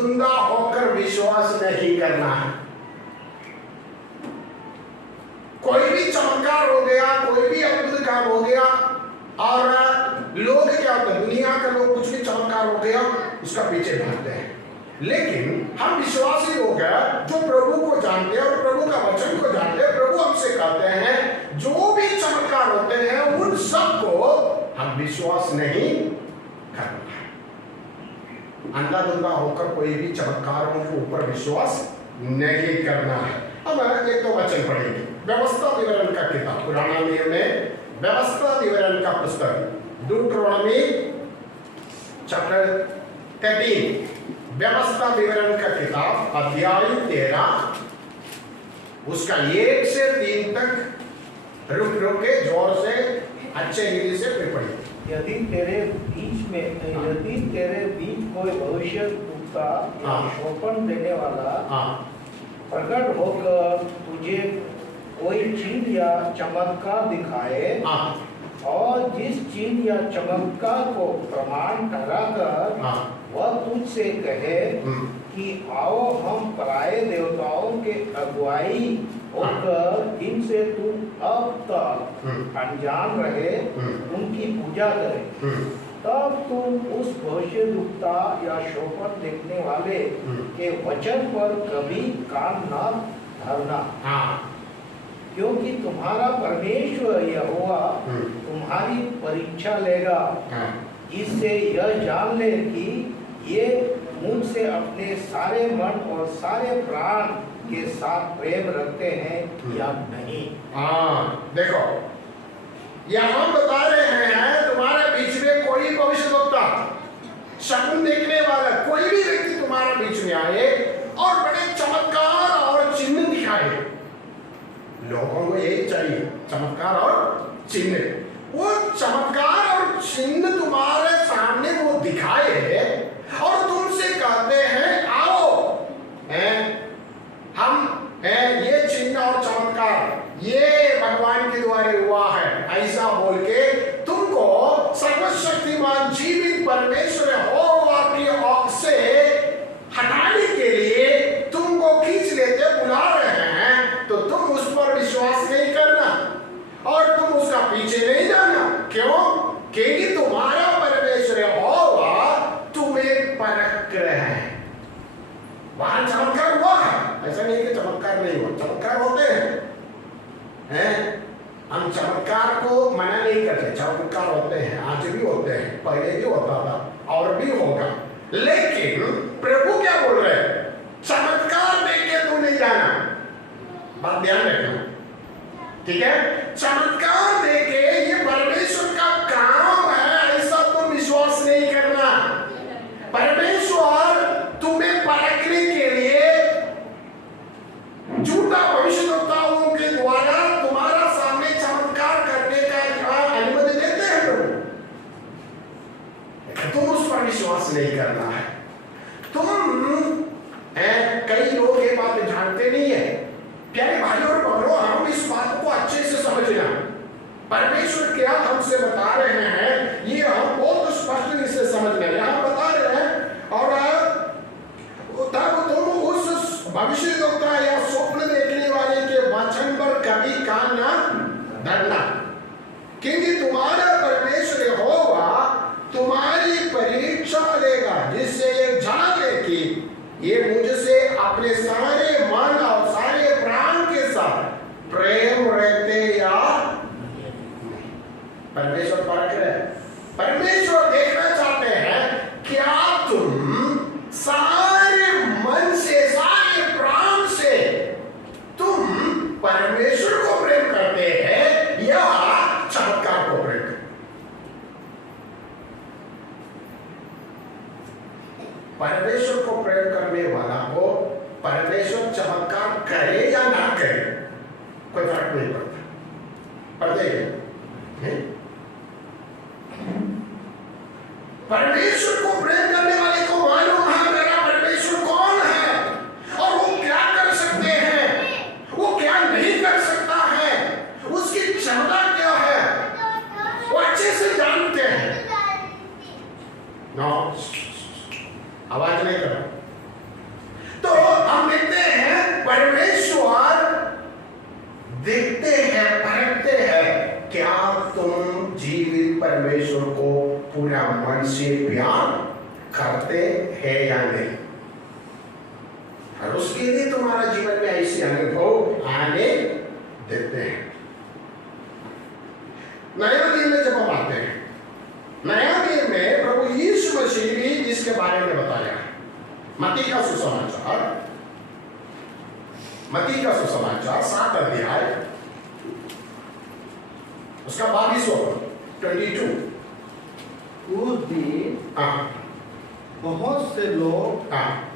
धुंधा होकर विश्वास नहीं करना है। कोई भी चमत्कार हो गया, कोई भी अद्भुत काम हो गया, और लोग क्या होते हैं, दुनिया के लोग कुछ भी चमत्कार हो गया उसका पीछे भागते हैं। लेकिन हम विश्वासी लोग हैं जो प्रभु को जानते हैं और प्रभु का वचन को जानते हैं। प्रभु हमसे कहते हैं जो भी चमत्कार होते हैं उन सबको हम विश्वास नहीं करना है। अंधाधुंधा होकर कोई भी चमत्कारों के ऊपर विश्वास नहीं करना है। अब एक तो वचन पढ़ेंगे, व्यवस्था विवरण का किताब, पुराना नियम में व्यवस्था विवरण का पुस्तक ड्यूटरोनॉमी चैप्टर 13, व्यवस्था विवरण का किताब अध्याय 13 उसका 1 से 3 तक रुक के जोर से अच्छे हिंदी से पढ़िए। यदि तेरे बीच कोई भविष्यद्वक्ता या शोपन देने वाला प्रकट होकर तुझे कोई चिन्ह या चमत्कार दिखाए और जिस चिन्ह या चमत्कार को प्रमाण ठहराकर वह तुझसे कहे कि आओ हम पराये देवताओं के अगुवाई होकर इनसे तुम अब तक अनजान रहे उनकी पूजा करे, तब तुम उस भविष्यद्वक्ता या शोपन देखने वाले के वचन पर कभी कान न धरना। क्योंकि तुम्हारा परमेश्वर यहोवा तुम्हारी परीक्षा लेगा, इससे यह जान ले कि ये मुझसे अपने सारे मन और सारे प्राण के साथ प्रेम रखते हैं या नहीं। देखो यहाँ बता रहे हैं तुम्हारे बीच में कोई भविष्यद्वक्ता, शकुन देखने वाला कोई भी व्यक्ति तुम्हारे बीच में आए और बड़े चमत्कार और चिन्ह दिखाए। लोगों को यही चाहिए, चमत्कार और चिन्ह। वो चमत्कार और चिन्ह तुम्हारे सामने वो दिखाए और तुमसे कहते हैं आओ हम ये चिन्ह और चमत्कार ये भगवान के द्वारा हुआ है, ऐसा बोल के तुमको सर्वशक्तिमान जीवित परमेश्वर यहोवा की ओर से हटाने के लिए तुमको खींच लेते बुला रहे हैं, तो तुम उस पर विश्वास नहीं करना और तुम उसका पीछे नहीं जाना। क्यों? क्योंकि तुम्हारा परमेश्वर यहोवा तुम्हें परख रहे हैं। वहां चमत्कार हुआ है, ऐसा नहीं कि चमत्कार नहीं हुआ, चमत्कार होते हैं। हम चमत्कार को मना नहीं करते, चमत्कार होते हैं, आज भी होते हैं, पहले भी होता था और भी होगा। लेकिन प्रभु क्या बोल रहे हैं? चमत्कार देख के तू नहीं जाना, बात ध्यान रखना, ठीक है? चमत्कार देखे ये परमेश्वर का काम है ऐसा तुम विश्वास नहीं करना। परमेश्वर तुम्हें परखने के लिए झूठा भविष्यद्वक्ताओं के द्वारा तुम्हारा सामने चमत्कार करने का अनुमति देते हैं प्रभु। तुम उस पर विश्वास नहीं करना है। तुम कई लोग ये बात जानते नहीं है। प्यारे भाई और बहनों, हम इस बात को अच्छे से समझना, परमेश्वर क्या हमसे बता रहे हैं ये हम बहुत स्पष्ट से समझना। यहाँ बता रहे हैं और तब तुम उस भविष्यद्वक्ता या स्वप्न देखने वाले के वचन पर कभी कान ना धरना, क्योंकि तुम्हारा परमेश्वर यहोवा तुम्हारी परीक्षा लेगा, जिससे ये जान ले कि ये मुझसे अपने सारे मन और सारे प्राण के साथ प्रेम रहते या परमेश्वर परख रहे हैं। परमेश्वर देखना चाहते हैं क्या तुम सारे मन से सारे प्राण से तुम परमेश्वर को प्रेम करते हैं या चमत्कार को प्रेम करते हैं। परमेश्वर को प्रेम करने वाला को परमेश्वर चमत्कार करे या ना करे कोई फर्क नहीं पड़ता। पढ़ते हैं परमेश्वर को प्रेम करने वाले को मालूम है मेरा परमेश्वर कौन है और वो क्या कर सकते हैं, वो क्या नहीं कर सकता है, उसकी क्षमता क्या है, वो अच्छे से जानते हैं। नो, आवाज नहीं करो, तुम जीवित परमेश्वर को पूरा मन से प्यार करते हैं या नहीं, और उसके लिए तुम्हारा जीवन में ऐसे अनुभव आने देते हैं। नया नियम में जब हम आते हैं, नया नियम में प्रभु यीशु मसीह भी जिसके बारे में बताया, मत्ती का सुसमाचार, मत्ती का सुसमाचार 7 अध्याय उसका 22 उस दिन बहुत से लोग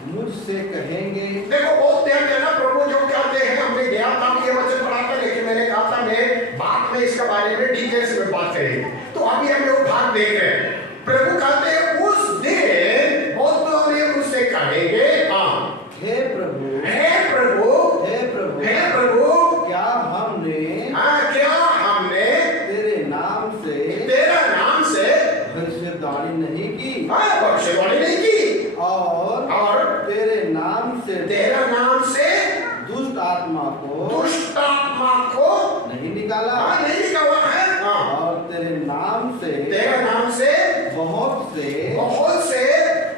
मुझसे कहेंगे। देखो बहुत ध्यान देना, प्रभु जो कहते हैं, हमने गया था ये वचन पढ़ा था, लेकिन मैंने कहा था मैं बाद में इसके बारे में डिटेल्स में बात करेंगे। तो अभी हम लोग भाग देख रहे हैं। प्रभु कहते हैं उस दिन बहुत लोग मुझसे कहेंगे, हे प्रभु, हे प्रभु, हे प्रभु, हे प्रभु, क्या हमने तेरे नाम से भविष्यवाणी नहीं की, भविष्यवाणी नहीं की, और तेरे नाम से दुष्ट आत्मा को नहीं निकाला, नहीं निकाला है, और तेरे नाम से बहुत से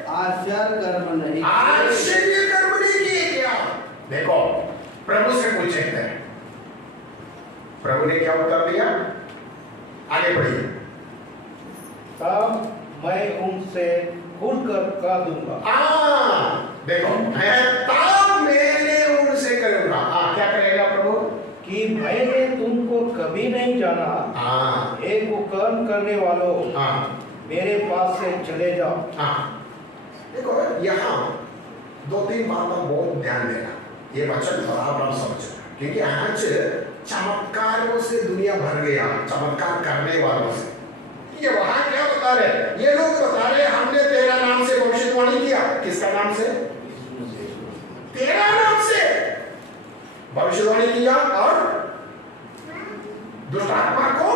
आश्चर्य कर्म नहीं किए क्या। देखो प्रभु से पूछे थे, प्रभु ने क्या उत्तर दिया, आगे बढ़िए। तब मैं उनसे खुलकर कह दूंगा। देखो तब मैंने उनसे करूंगा। क्या करेगा प्रभु, कि मैंने तुमको कभी नहीं जाना, एक कुकर्म करने वालों, मेरे पास से चले जाओ। देखो यहाँ 2-3 बात पर बहुत ध्यान देना, ये वचन बराबर समझना, क्योंकि आज चमत्कारों से दुनिया भर गया, चमत्कार करने वालों से। ये वहां क्या बता रहे, ये लोग बता रहे हमने तेरा नाम से भविष्यवाणी किया। किसका नाम से? तेरा नाम से भविष्यवाणी किया और दुष्ट आत्मा को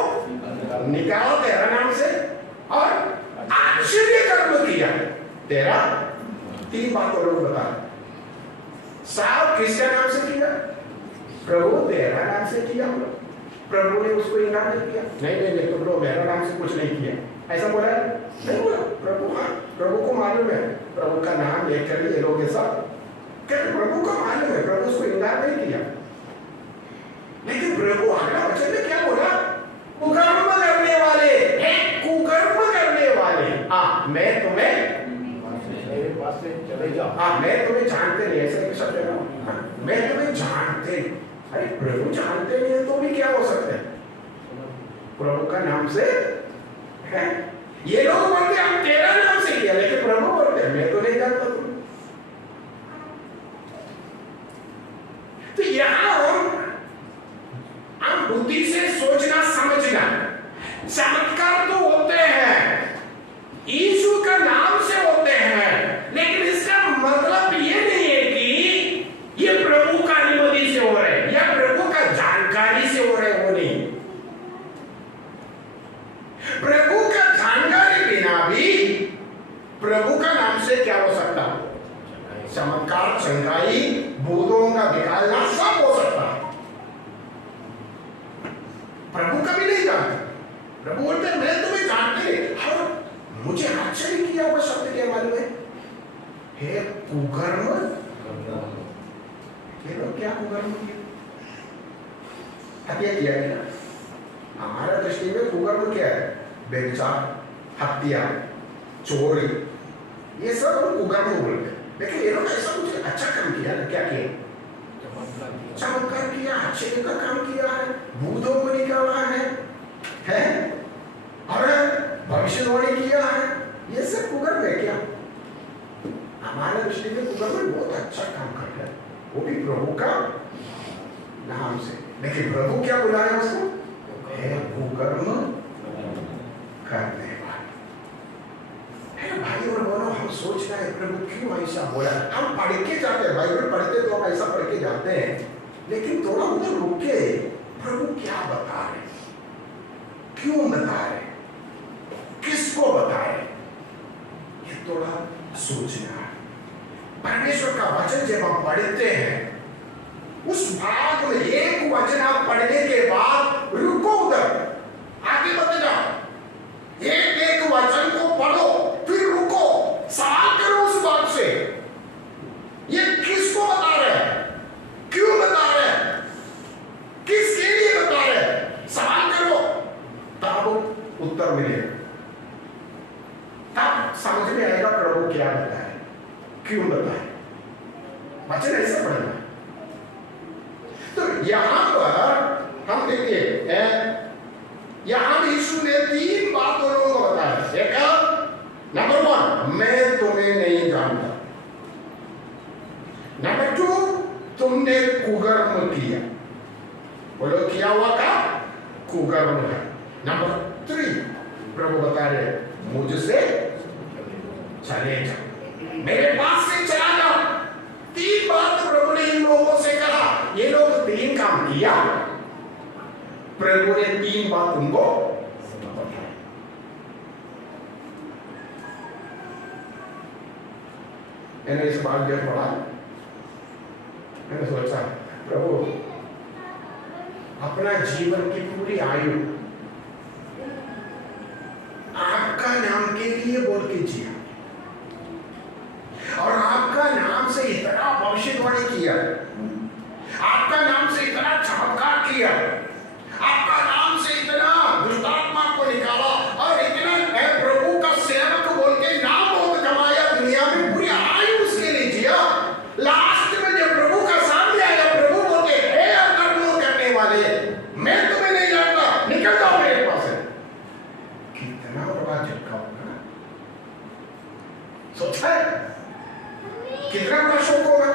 निकाला तेरा नाम से, और आश्चर्य कर्म किया तेरा। 3 बातों लोग बता रहे। साहब किसके नाम से किया? प्रभु तेरा नाम से किया। प्रभु ने उसको इनकार नहीं किया, नहीं तुम लोग मेरा नाम से कुछ नहीं किया, ऐसा बोला है? नहीं बोला। प्रभु प्रभु को मालूम है, प्रभु का नाम लेकर ये लोग ऐसा कहते, प्रभु को मालूम है, प्रभु उसको इनकार नहीं किया। लेकिन प्रभु अगला वचन में क्या बोला, कुकर्म करने वाले, कुकर्म करने वाले, मैं तुम्हें मेरे पास से चले जाओ। मैं तुम्हें जानते नहीं, ऐसा एक शब्द है ना, मैं तुम्हें जानते नहीं। अरे प्रभु जानते नहीं है तो भी क्या हो सकता है, प्रभु का नाम से है। ये लोग बोलते हम तेरा नाम से किया, लेकिन प्रभु बोलते मैं तो नहीं जानता तुम। तो यहां हम बुद्धि से सोचना समझना, चमत्कार तो होते हैं, यीशु का नाम से होते हैं, लेकिन इसका मतलब ये नहीं है कि ये प्रभु का अनुमति से हो रहे या प्रभु का जानकारी से हो रहे, वो नहीं। प्रभु का जानकारी बिना भी प्रभु का नाम से क्या हो सकता है, चमत्कार, चंगाई, भूतों का निकालना सब हो सकता है। प्रभु कभी नहीं जानते। प्रभु बोलते मैं तुम्हें जानते नहीं। और मुझे आश्चर्य किया हुआ शब्द क्या मालूम है, हे कुकर्म। ये लोग क्या कुकर्म किया, हत्या किया क्या? हमारा दृष्टि में कुकर्म क्या है, व्यभिचार, हत्या, चोरी, ये सब हम कुकर्म बोलते हैं। लेकिन ये लोग ऐसा कुछ अच्छा काम किया ना, क्या किया? चमत्कार किया, आश्चर्य का काम किया है, भूतों को निकाला है और भविष्यवाणी किया है, ये सब कुकर्म है क्या? हमारे दृष्टि में कुकर्म बहुत अच्छा काम कर रहा है, वो भी प्रभु का नाम से। लेकिन प्रभु क्या बुलाया उसको, कुकर्म करने वाले। भाई और बहनों, हम सोच रहे हैं प्रभु क्यों ऐसा बोला। हम पढ़ के जाते हैं, बाइबल पढ़ते तो हम ऐसा पढ़ के जाते हैं, लेकिन थोड़ा उधर रुक के प्रभु क्या बता रहे, क्यों बता रहे, किसको बता रहे, ये थोड़ा सोचना है। परमेश्वर का वचन जब हम पढ़ते हैं, उस भाग में एक वचन आप पढ़ने के बाद रुको, उधर आगे उत्तर मिलेगा। तब समझ में आएगा प्रभु क्या बताए, क्यों बताए। वचन ऐसा पढ़ना। तो यहां पर हम देखिए, यहां यीशु ने 3 बात लोगों को बताया। एक, नंबर 1, मैं तुम्हें नहीं जानता। नंबर 2, तुमने कुकर्म किया। बोलो किया हुआ का कुकर्म है। नंबर 3, प्रभु बता रहे मुझसे चले जाओ, मेरे पास से चला जाओ। 3 बात प्रभु ने इन लोगों से कहा। ये लोग 3 काम किया, प्रभु ने 3 बात उनको बताया। मैंने इस बात जब पढ़ा, मैंने सोचा प्रभु अपना जीवन की पूरी आयु आपका नाम के लिए बोल के जिया, और आपका नाम से इतना भविष्यवाणी किया, आपका नाम से इतना चमत्कार किया, आपका नाम से इतना दुष्टात्मा को निकाला, और इतना प्रभु का सेवक बोल के नाम बहुत कमाया दुनिया में, पूरी आयु उसके लिए जिया। लास्ट में जब प्रभु का सामने आया, प्रभु बोलते हे अकर्म करने वाले, मैं तुम्हें नहीं जानता, निकल जाओ मेरे पास से। कितना बड़ा झटका होगा, सोचा है कितना बड़ा शौक होगा।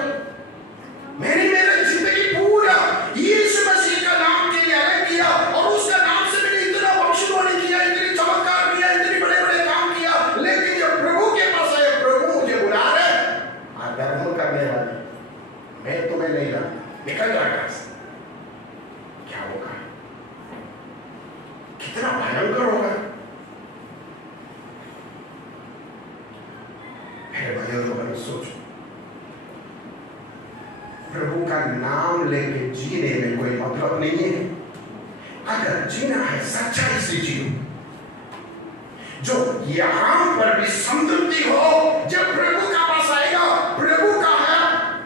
मेरी जिंदगी पूरा यीशु मसीह का नाम के लिए अलग किया, और उसका नाम से मैंने इतना भविष्यवाणी किया, इतने चमत्कार किया, इतने बड़े बड़े काम किया, लेकिन जब प्रभु के पास आए, प्रभु मुझे बुला रहे अधर्म करने वाले, मैं तुम्हें नहीं जानता, निकल जाएगा। क्या होगा, कितना भयंकर होगा। भाइयों, सोचो प्रभु का नाम लेके जीने में कोई मतलब नहीं है। अगर जीना है सच्चाई से जियो, जो यहां पर भी संतुष्टि हो। जब प्रभु का पास आएगा, प्रभु का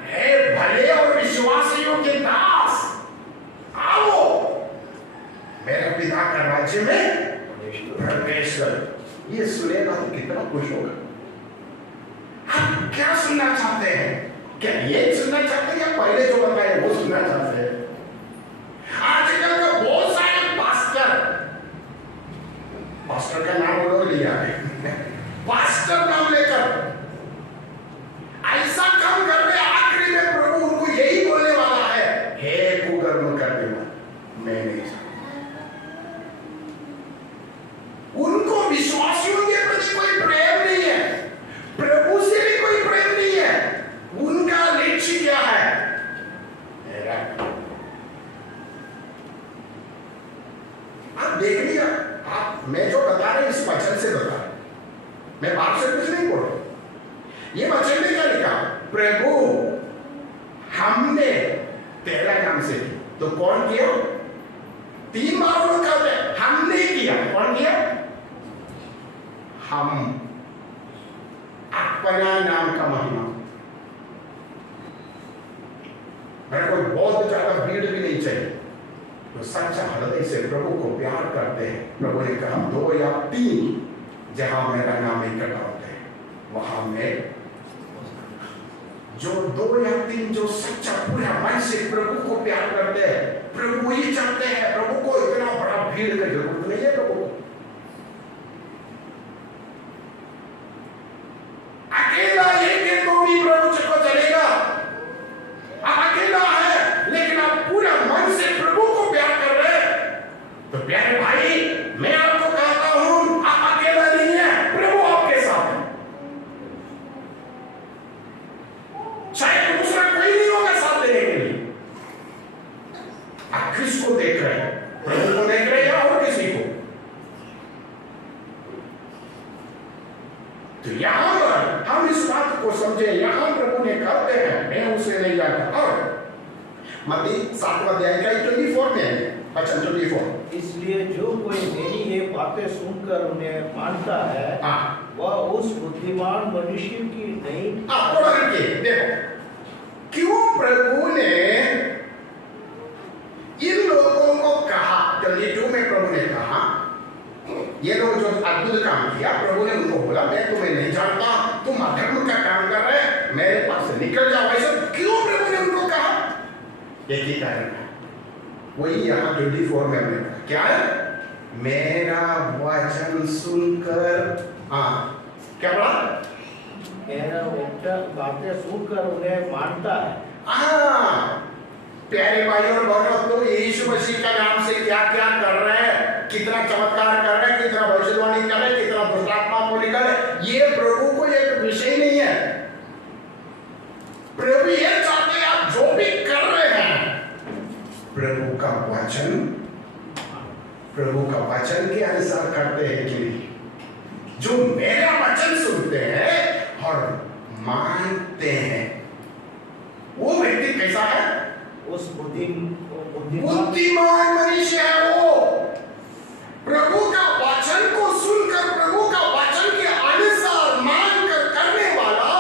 है भले और विश्वासियों के दास, आओ मेरे पिता का राज्य में प्रवेश करो। ये सुनेगा तो कितना खुश होगा। आप क्या सुनना चाहते हैं? क्या ये सुनना चाहते हैं या पहले जो बताए वो सुनना चाहते हैं? आजकल तो बहुत सारे पास्टर का नाम उन्होंने लिया है, पास्टर नाम लेकर ऐसा काम कर रहे, आखिरी में प्रभु उनको यही बोलने वाला है, हे कुकर्म करने वाला, मैं नहीं जानता। उनको विश्वासियों के प्रति कोई प्रेम नहीं है, प्रभु से भी कोई प्रेम नहीं है। उनका लक्ष्य क्या है? आप देख लिया, आप मैं जो बता रहे इस वचन से बता रहे, मैं बाप से कुछ नहीं बोल रहा। ये वचन में क्या लिखा? प्रभु हमने तेरा नाम से की। तो कौन किया? 3 बार लोग कहते हैं हमने किया। कौन किया? हम। अपना नाम का महिमा। मेरे को बहुत ज्यादा भीड़ भी नहीं चाहिए, तो सच्चा हृदय से प्रभु को प्यार करते हैं। प्रभु ने कहा 2 या 3 जहां मेरा नाम इकट्ठा होते हैं वहां में, जो 2 या 3 जो सच्चा पूरा मन से प्रभु को प्यार करते हैं, प्रभु ही चाहते हैं। प्रभु को इतना बड़ा भीड़ की जरूरत नहीं है। प्रभु अकेला एक तो भी प्रभु को चलेगा। आप अकेला है लेकिन आप पूरा मन से प्रभु को प्यार कर रहे हैं, तो प्यारे भाई मैं आपको कहता हूं आप अकेला नहीं है, प्रभु आपके साथ है। शायद दूसरा कोई नहीं होगा साथ देने के लिए। आप किसको देख रहे हैं? प्रभु को देख रहे हैं या और किसी को? तो यहां पर हम इस बात को समझे, यहां प्रभु ने कहते हैं मैं उसे नहीं जानता। और मत्ती 7वां अध्याय का 24 में है, वचन 24। इसलिए जो कोई मेरी ये बातें सुनकर उन्हें मानता है, वह उस बुद्धिमान मनुष्य की नहीं। थोड़ा देखिए, देखो क्यों प्रभु ने इन लोगों को कहा। 22 में प्रभु ने कहा ये लोग जो अद्भुत काम किया, प्रभु ने उनको बोला मैं तुम्हें नहीं जानता, तुम अधर्म का काम कर रहे हैं, मेरे पास से निकल जाओ। ऐसा क्यों प्रभु ने उनको कहा? एक ही कारण है, वही यहाँ 24 में हमने कहा क्या है? मेरा वचन सुनकर, हाँ क्या बोला? मेरा वचन बातें सुनकर उन्हें मानता है। हाँ प्यारे भाई और बहनों, तो यीशु मसीह का नाम से क्या क्या कर रहे हैं, कितना चमत्कार कर रहे हैं, कितना भविष्यवाणी कर रहे हैं, कितना दुष्टात्मा को निकल रहे हैं, ये प्रभु को एक विषय नहीं है। प्रभु ये चाहते हैं आप जो भी कर रहे हैं, प्रभु का वचन के अनुसार करते हैं कि नहीं? जो मेरा वचन सुनते हैं और मानते हैं, वो व्यक्ति कैसा है? उस बुद्धिमान मनुष्य है वो। प्रभु का वचन को सुनकर, प्रभु का वचन के अनुसार मानकर करने वाला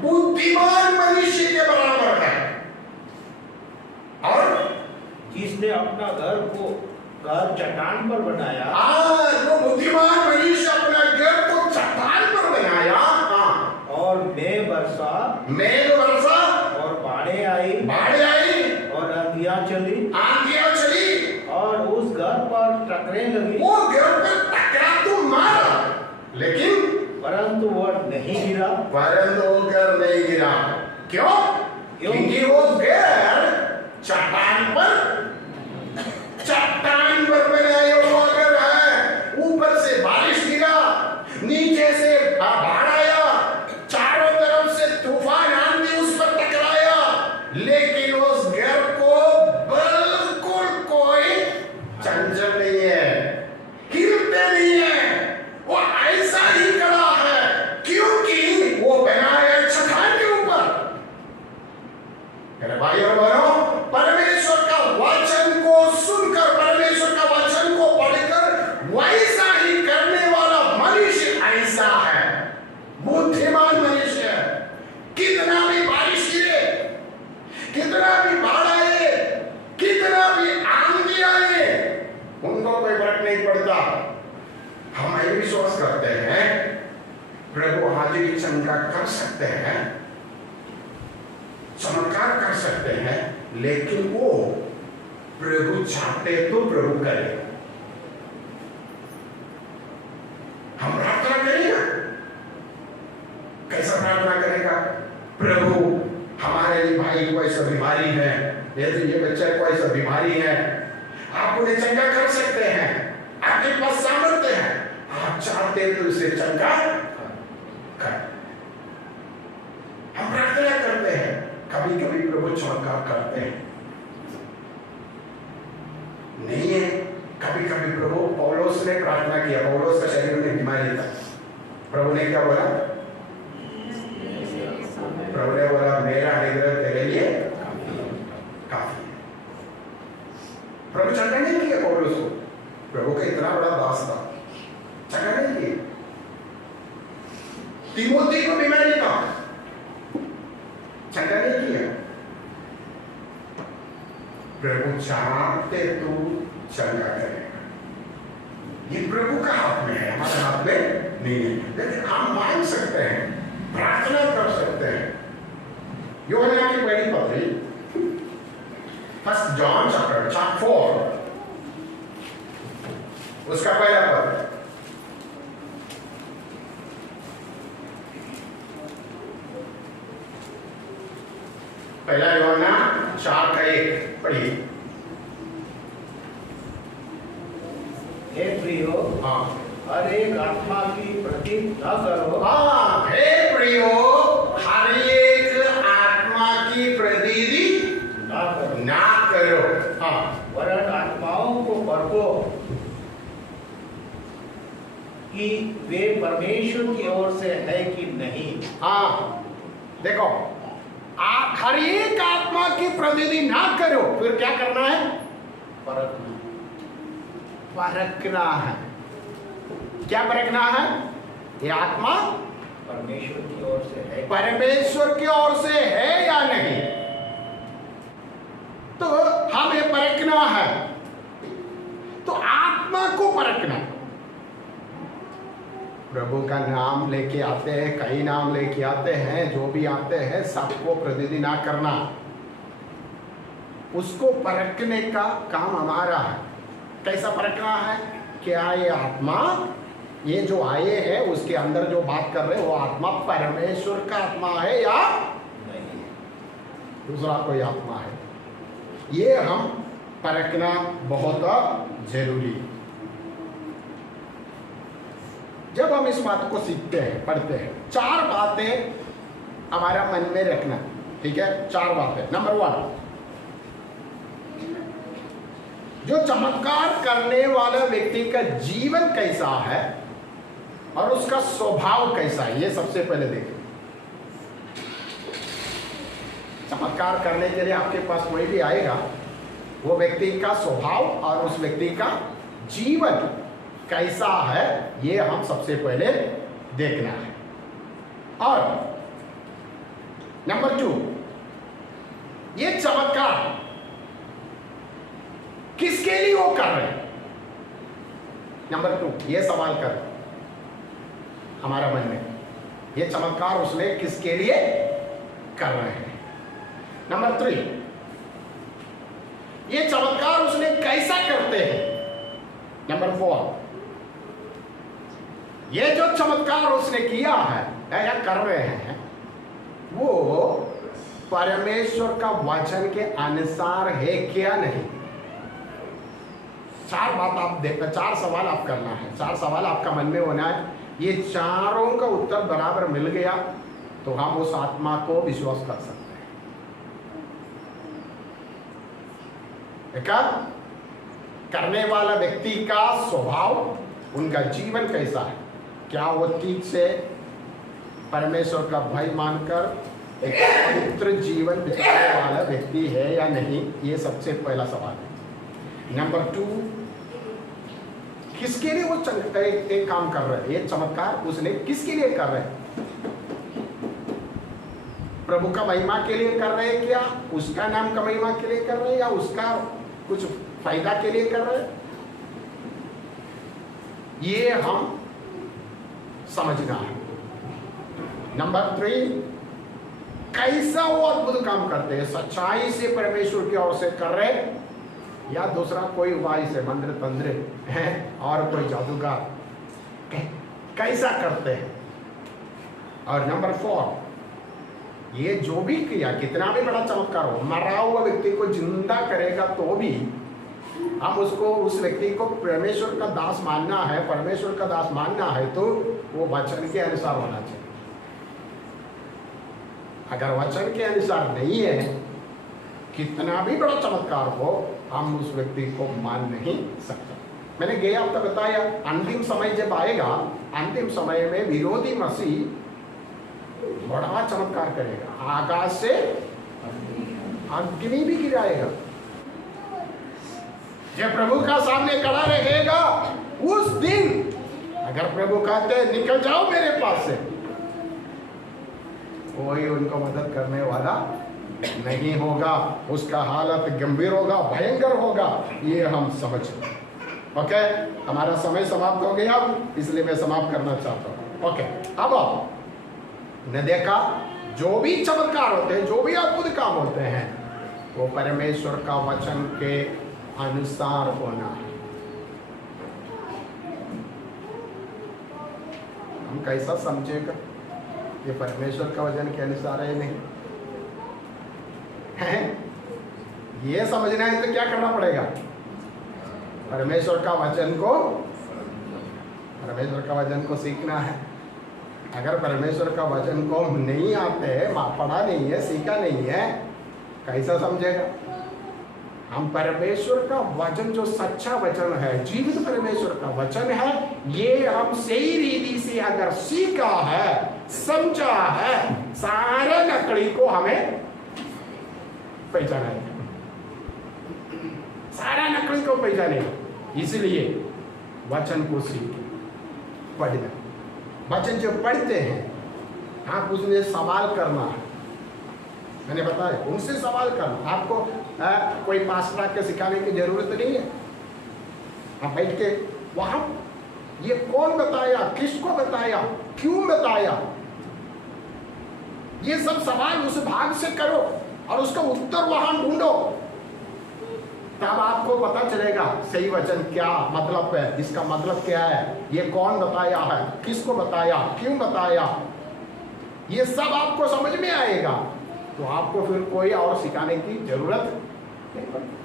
बुद्धिमान मनुष्य के बराबर है। और जिसने अपना घर चट्टान पर बनाया, जो बुद्धिमान मनुष्य अपना घर को चट्टान पर बनाया, और मेघ बरसा और बाढ़ें आई और आंधियां चली और उस घर पर टकरे लगी, वो घर पर टकरा तो मारा, लेकिन परंतु वह नहीं गिरा। वो घर नहीं गिरा। क्यों? क्योंकि वो घर चट्टान पर बनाया हुआ घर है। ऊपर से बारिश गिरा, नीचे से बाढ़ आया, चारों तरफ से तूफान आंधी उस पर टकराया, लेकिन उस घर को बिल्कुल कोई चंचल नहीं है, हिलते नहीं है, वो ऐसा ही खड़ा है, क्योंकि वो बनाया चट्टान के ऊपर। मेरे भाई और बहनों, परमेश्वर का वचन को सुनकर, परमेश्वर का वचन को पढ़कर वैसा ही करने वाला मनुष्य ऐसा है, बुद्धिमान मनुष्य है। कितना भी बारिश गिरे, कितना भी बाढ़ आए, कितना भी आंधी आए, उनको कोई फर्क नहीं पड़ता। हम ये विश्वास करते हैं प्रभु आगे की चमत्कार कर सकते हैं, चमत्कार कर सकते हैं, लेकिन वो प्रभु चाहते तो प्रभु करे। हम प्रार्थना करेगा, कैसा प्रार्थना करेगा? प्रभु हमारे भाई को ऐसा बीमारी है, ये बच्चे को ऐसा बीमारी है, आप उन्हें चंगा कर सकते हैं, आपके पास सामर्थ्य है, आप चाहते तो उसे चंगा कर। हम प्रार्थना करते हैं, कभी कभी प्रभु चमत्कार करते हैं, नहीं है। कभी कभी प्रभु, पौलुस ने प्रार्थना किया, पौलुस का शरीर में बीमारी था, प्रभु ने क्या बोला? प्रभु ने बोला मेरा अनुग्रह तेरे लिए काफी है। प्रभु चंगा नहीं किया पौलुस को, प्रभु का इतना बड़ा दास था, चंगा नहीं किया। तीमोथी को बीमारी था, चंगा नहीं किया। प्रभु चाहते तो चंगा करेगा। ये प्रभु का हाथ में है, हमारे हाथ में नहीं है, लेकिन हम मांग सकते हैं, प्रार्थना कर सकते हैं। यूहन्ना की पहली पत्री, 1 जॉन चैप्टर 4, उसका पहला पद, पहला यूहन्ना 4:1 पढ़िए। हे प्रियो, हर एक आत्मा की प्रति न करो। हे प्रियो, हर एक आत्मा की प्रतीति ना करो, वरन आत्माओं को परखो कि वे परमेश्वर की ओर से है कि नहीं। देखो, हर एक आत्मा की प्रतीति ना करो, फिर क्या करना है? परखना है। क्या परखना है? ये आत्मा परमेश्वर की ओर से है, परमेश्वर की ओर से है या नहीं, तो हमें परखना है। तो आत्मा को परखना, प्रभु का नाम लेके आते हैं, कई नाम लेके आते हैं, जो भी आते हैं सबको प्रतिदिन ना करना, उसको परखने का काम हमारा है। कैसा परखना है? क्या ये आत्मा, ये जो आए हैं उसके अंदर जो बात कर रहे हैं वो आत्मा परमेश्वर का आत्मा है या नहीं, दूसरा कोई आत्मा है? ये हम परखना बहुत जरूरी है। जब हम इस बात को सीखते हैं, पढ़ते हैं, 4 बातें हमारा मन में रखना, ठीक है? 4 बातें। नंबर 1, जो चमत्कार करने वाला व्यक्ति का जीवन कैसा है और उसका स्वभाव कैसा है, ये सबसे पहले देखें। चमत्कार करने के लिए आपके पास कोई भी आएगा, वो व्यक्ति का स्वभाव और उस व्यक्ति का जीवन कैसा है, ये हम सबसे पहले देखना है। और नंबर 2, ये चमत्कार किसके लिए वो कर रहे हैं? नंबर 2, ये सवाल कर हमारा मन में, ये चमत्कार उसने किसके लिए कर रहे हैं? नंबर 3, ये चमत्कार उसने कैसा करते हैं? नंबर 4, ये जो चमत्कार उसने किया है या कर रहे हैं वो परमेश्वर का वचन के अनुसार है क्या नहीं? 4 बात आप देखना, 4 सवाल आप करना है, 4 सवाल आपका मन में होना है। ये चारों का उत्तर बराबर मिल गया तो हम उस आत्मा को विश्वास कर सकते हैं। देखा, करने वाला व्यक्ति का स्वभाव, उनका जीवन कैसा है, क्या वो ठीक से परमेश्वर का भय मानकर एक पवित्र जीवन बिताने वाला व्यक्ति है या नहीं, ये सबसे पहला सवाल है। नंबर 2, किसके लिए वो एक काम कर रहे हैं, ये चमत्कार उसने किसके लिए कर रहे हैं? प्रभु का महिमा के लिए कर रहे हैं क्या, उसका नाम का महिमा के लिए कर रहे हैं, या उसका कुछ फायदा के लिए कर रहे हैं? ये हम समझना है। नंबर 3, कैसा वो अद्भुत काम करते हैं, सच्चाई से परमेश्वर की ओर से कर रहे हैं या दूसरा कोई उपाय से, मंत्र तंत्र है और कोई जादूगर, कैसा करते हैं? और नंबर 4, ये जो भी किया, कितना भी बड़ा चमत्कार हो, मरा हुआ व्यक्ति को जिंदा करेगा तो भी हम उसको, उस व्यक्ति को परमेश्वर का दास मानना है, परमेश्वर का दास मानना है तो वो वचन के अनुसार होना चाहिए। अगर वचन के अनुसार नहीं है, कितना भी बड़ा चमत्कार हो, हम उस व्यक्ति को मान नहीं सकते। मैंने गया हफ्ता बताया, अंतिम समय जब आएगा, अंतिम समय में विरोधी मसीह बड़ा चमत्कार करेगा, आकाश से अग्नि भी गिराएगा। जब प्रभु का सामने खड़ा रहेगा उस दिन, अगर प्रभु कहते निकल जाओ मेरे पास से, कोई उनको मदद करने वाला नहीं होगा, उसका हालत गंभीर होगा, भयंकर होगा, ये हम समझ। ओके, हमारा समय समाप्त हो गया, इसलिए मैं समाप्त करना चाहता हूँ। ओके, अब ने देखा जो भी चमत्कार होते हैं, जो भी अद्भुत काम होते हैं, वो परमेश्वर का वचन के अनुसार होना है। हम कैसा समझेगा ये परमेश्वर का वचन के अनुसार है नहीं है? ये समझना है तो क्या करना पड़ेगा? परमेश्वर का वचन को सीखना है। अगर परमेश्वर का वचन को नहीं आते, पढ़ा नहीं है, सीखा नहीं है, कैसा समझेगा? हम परमेश्वर का वचन, जो सच्चा वचन है, जीवित परमेश्वर का वचन है, ये हम सही रीति से अगर सीखा है, समझा है, सारे नकली को हमें पहचाना है, सारा नकली को पहचाने। इसलिए वचन को सीखें, पढ़ना। वचन जब पढ़ते हैं, आप उसमें सवाल करना है। मैंने बताया, उनसे सवाल करना। आपको कोई पास्टर के सिखाने की जरूरत नहीं है। आप बैठ के वहाँ ये कौन बताया, किसको बताया, क्यों बताया? ये सब सवाल उस भाग से करो और उसका उत्तर वहां ढूंढो, तब आपको पता चलेगा सही वचन क्या मतलब है, इसका मतलब क्या है, ये कौन बताया है, किसको बताया, क्यों बताया, ये सब आपको समझ में आएगा। तो आपको फिर कोई और सिखाने की जरूरत नहीं पड़ती।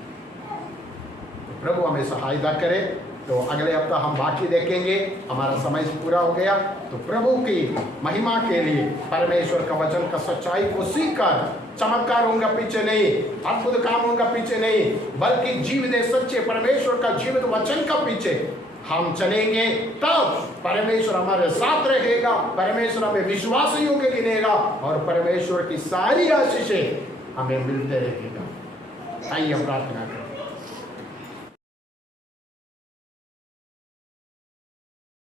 तो प्रभु हमें सहायता करे। तो अगले हफ्ता हम बाकी देखेंगे, हमारा समय पूरा हो गया। तो प्रभु की महिमा के लिए परमेश्वर का वचन का सच्चाई को सीखकर चमत्कारों का पीछे नहीं, अद्भुत कामों का पीछे नहीं, बल्कि जीवित सच्चे परमेश्वर का जीवित वचन का पीछे हम चलेंगे, तब परमेश्वर हमारे साथ रहेगा, परमेश्वर हमें विश्वास योग्य गिनेगा और परमेश्वर की सारी आशीषें हमें मिलते रहेगा। आइए प्रार्थना करें।